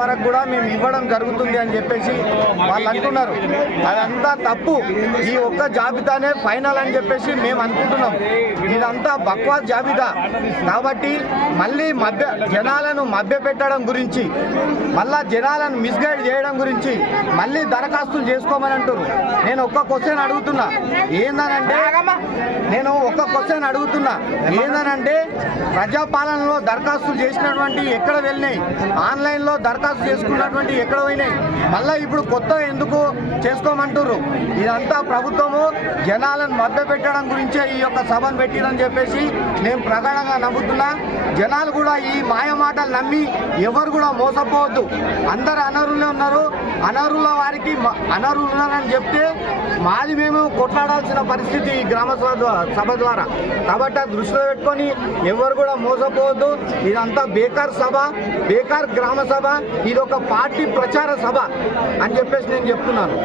వరకు కూడా మేము ఇవ్వడం జరుగుతుంది అని చెప్పేసి వాళ్ళు అంటున్నారు. అదంతా తప్పు. ఈ ఒక్క జాబితానే ఫైనల్ అని చెప్పేసి మేము అనుకుంటున్నాం. ఇదంతా బక్వాస్ జాబితా. కాబట్టి మళ్ళీ జనాలను మభ్యపెట్టడం గురించి, మళ్ళా జనాలను మిస్గైడ్ చేయడం గురించి మళ్ళీ దరఖాస్తులు చేసుకోమని అంటారు. నేను ఒక్క క్వశ్చన్ అడుగుతున్నా ఏందనంటే ప్రజాపాలనలో దరఖాస్తులు చేసినటువంటి ఎక్కడ వెళ్ళినాయి, ఆన్లైన్లో దరఖాస్తు చేసుకున్నటువంటి ఎక్కడ పోయినాయి, మళ్ళీ ఇప్పుడు కొత్త ఎందుకు చేసుకోమంటారు? ఇదంతా ప్రభుత్వము జనాలను మభ్యపెట్టడం గురించే ఈ యొక్క సభను పెట్టిరని చెప్పేసి నేను ప్రగాఢంగా నమ్ముతున్నా. జనాలు కూడా ఈ మాయ మాటలు నమ్మి ఎవరు కూడా మోసపోవద్దు. అందరు అనర్హులే ఉన్నారు, అనర్హుల వారికి అనర్హులు ఉన్నారని చెప్తే మాది మేము కొట్లాడాల్సిన పరిస్థితి ఈ గ్రామ సభ ద్వారా. కాబట్టి అది దృష్టిలో పెట్టుకొని ఎవరు కూడా మోసపోవద్దు. ఇదంతా బేకార్ సభ, బేకార్ గ్రామ సభ, ఇది ఒక పార్టీ ప్రచార సభ అని చెప్పేసి నేను చెప్తున్నాను.